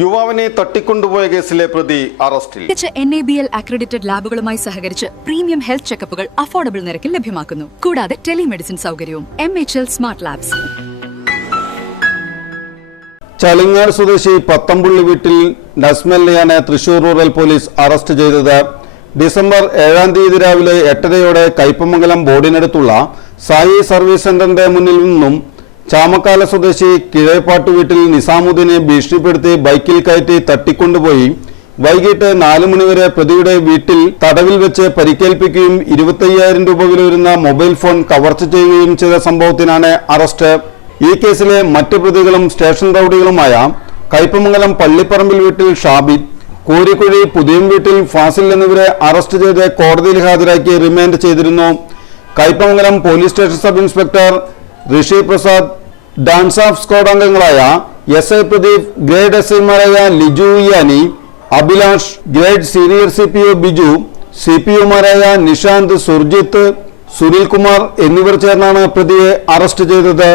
യുവാവിനെ തട്ടിക്കൊണ്ടുപോയ കേസിലെ പ്രതി അറസ്റ്റിൽ. NABL അക്രഡിറ്റഡ് ലാബുകളുമായി സഹകരിച്ച് പ്രീമിയം ഹെൽത്ത് ചെക്കപ്പുകൾ അഫോർഡബിൾ നിരക്കിൽ ലഭ്യമാക്കുന്നു. കൂടാതെ ടെലിമെഡിസിൻ സൗകര്യവും. MHL smart labs. ചളിങ്ങാട് സ്വദേശി പത്തമ്പുള്ളി വീട്ടിൽ നസ്മലിനെയാണ് തൃശൂർ റൂറൽ പോലീസ് അറസ്റ്റ് ചെയ്തത്. ഡിസംബർ 7-ാം തീയതി രാവിലെ 8:30യോടെ കയ്പമംഗലം ബോർഡിനടുത്തുള്ള സായി സർവീസ് സെന്ററിന്റെ മുന്നിൽ നിന്നും ചാമക്കാല സ്വദേശി കിഴേപ്പാട്ട് വീട്ടിൽ നിസാമുദ്ദീനെ ഭീഷണിപ്പെടുത്തി ബൈക്കിൽ കയറ്റി തട്ടിക്കൊണ്ടുപോയി വൈകിട്ട് 4 മണിവരെ പ്രതിയുടെ വീട്ടിൽ തടവിൽ വെച്ച് പരിക്കേൽപ്പിക്കുകയും 25,000 രൂപ വില വരുന്ന മൊബൈൽ ഫോൺ കവർച്ച ചെയ്യുകയും ചെയ്ത സംഭവത്തിനാണ് അറസ്റ്റ്. ഈ കേസിലെ മറ്റ് പ്രതികളും സ്റ്റേഷൻ റൌഡികളുമായ കയ്പമംഗലം പള്ളിപ്പറമ്പിൽ വീട്ടിൽ ഷാബിദ്, കോരിക്കുഴി പുതിയം വീട്ടിൽ ഫാസിൽ എന്നിവരെ അറസ്റ്റ് ചെയ്ത് കോടതിയിൽ ഹാജരാക്കി റിമാൻഡ് ചെയ്തിരുന്നു. Kaipamangalam police station sub inspector Rishi Prasad, DANSAF squad അംഗങ്ങളായ SI പ്രദീപ്, ഗ്രേഡ് SIമാരായ Liju Yani, Abhilash, grade senior CPO Biju, CPOമാരായ നിഷാന്ത്, സുർജിത്ത്, സുനിൽകുമാർ എന്നിവർ ചേർന്നാണ് പ്രതിയെ അറസ്റ്റ് ചെയ്തത്.